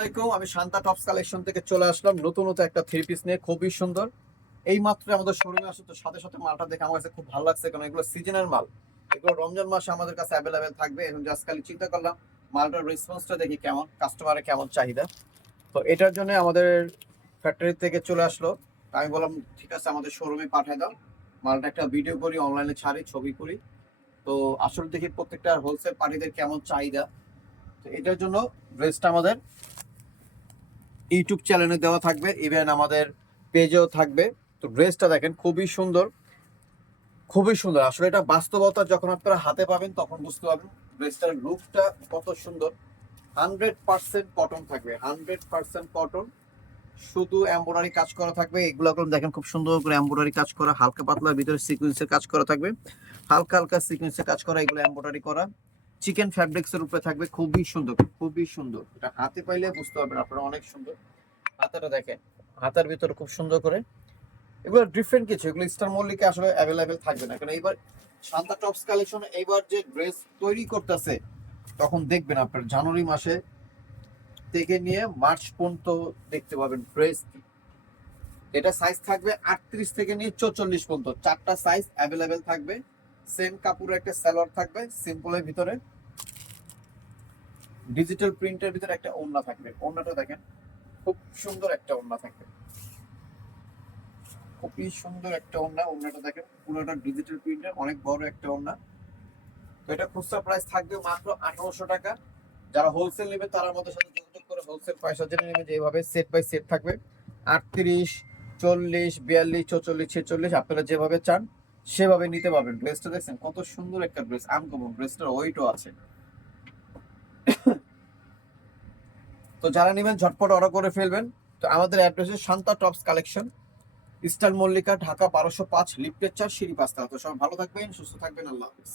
আসসালামাইকুম আমি Shanta tops collection থেকে চলে আসলাম। নতুন নতুন একটা থ্রি পিস নিয়ে, খুবই সুন্দর। এই মাত্র আমাদের শোরুমে আসে তো সাথে সাথে মালটা দেখে আমার কাছে খুব ভালো লাগছে, কারণ এগুলো সিজনের মাল। এগুলো রমজান মাসে আমাদের কাছে অ্যাভেলেবেল থাকবে, এখন জাস্ট খালি চিন্তা করলাম মালটার রেসপন্সটা দেখি কেমন কাস্টমারের কেমন চাহিদা। তো এটার জন্য আমাদের ফ্যাক্টরি থেকে চলে আসলো। আমি বললাম, ঠিক আছে, আমাদের শোরুমে পাঠিয়ে দাও। মালটা একটা ভিডিও করি অনলাইনে ছাড়ি, ছবি করি। তো আসলে দেখি প্রত্যেকটা হোলসেল পার্টিদের কেমন চাহিদা। তো এটার জন্য ড্রেসটা আমাদের ইউটিউব চ্যানেলে দেওয়া থাকবে ইভেন আমাদের পেজেও থাকবে। তো ড্রেসটা দেখেন, খুবই সুন্দর। খুবই সুন্দর। আসলে এটা বাস্তবতা যখন আপনারা হাতে পাবেন, তখন বুঝতে পারবেন ড্রেসটার লুকটা কত সুন্দর। হান্ড্রেড পার্সেন্ট কটন থাকবে। হান্ড্রেড পার্সেন্ট কটন শুধু এম্ব্রয়ডারি কাজ করা থাকবে। এগুলো এখন দেখেন, খুব সুন্দর করে এম্ব্রয়ডারি কাজ করা, হালকা পাতলার ভিতরে সিকুয়েন্সের কাজ করা থাকবে। হালকা হালকা সিকুয়েন্সের কাজ করা, এগুলো এম্ব্রয়ডারি করা। চিকেন ফ্যাব্রিক্স এর উপরে থাকবে, খুবই সুন্দর খুবই সুন্দর। এটা হাতে পাইলে বুঝতে পারবেন আপনারা অনেক সুন্দর। হাতাটা দেখেন, হাতার ভিতরে খুব সুন্দর করে। এগুলো ডিফারেন্ট কিছু, এগুলো স্টার মল্লিকে আসলে অ্যাভেলেবেল থাকবে না। কারণ এইবার শান্তা টপস কালেকশন এইবার যে ড্রেস তৈরি করতেছে, তখন দেখবেন আপনার জানুয়ারি মাসে থেকে নিয়ে মার্চ পর্যন্ত দেখতে পাবেন ড্রেস এটা সাইজ থাকবে আটত্রিশ থেকে নিয়ে চৌচল্লিশ পর্যন্ত। চারটা সাইজ অ্যাভেলেবেল থাকবে। সেম কাপড়ের একটা সালোয়ার থাকবে সিম্পলের ভিতরে। ডিজিটাল প্রিন্টের ভিতরে একটা ওড়না থাকবে। ওড়নাটা দেখেন, খুব সুন্দর একটা ওড়না থাকবে। খুবই সুন্দর একটা ওড়না, ওড়নাটা দেখেন, পুরোটা ডিজিটাল প্রিন্টের অনেক বড় একটা ওড়না। তো এটা খুচরা প্রাইস থাকবে মাত্র আঠারোশো টাকা। যারা হোলসেল নেবে, তারা আমাদের সাথে যোগাযোগ করে হোলসেল পয়সা জেনে নেবে যে এইভাবে সেট বাই সেট থাকবে। আটত্রিশ, চল্লিশ, বিয়াল্লিশ, চৌচল্লিশ, ছেচল্লিশ, আপনারা যেভাবে চান সেভাবে নিতে পারবেন। ড্রেসটা দেখছেন, কত সুন্দর একটা ড্রেস আনকমন ড্রেসটার ওয়েটও আছে। তো যারা নেবেন, ঝটপট অর্ডার করে ফেলবেন। তো আমাদের address Shanta tops collection Eastern Mallika Dhaka বারোশো পাঁচ লিফটের চার সিঁড়ি পাঁচতলা তো সবাই ভালো থাকবেন, সুস্থ থাকবেন, আল্লাহ হাফিজ।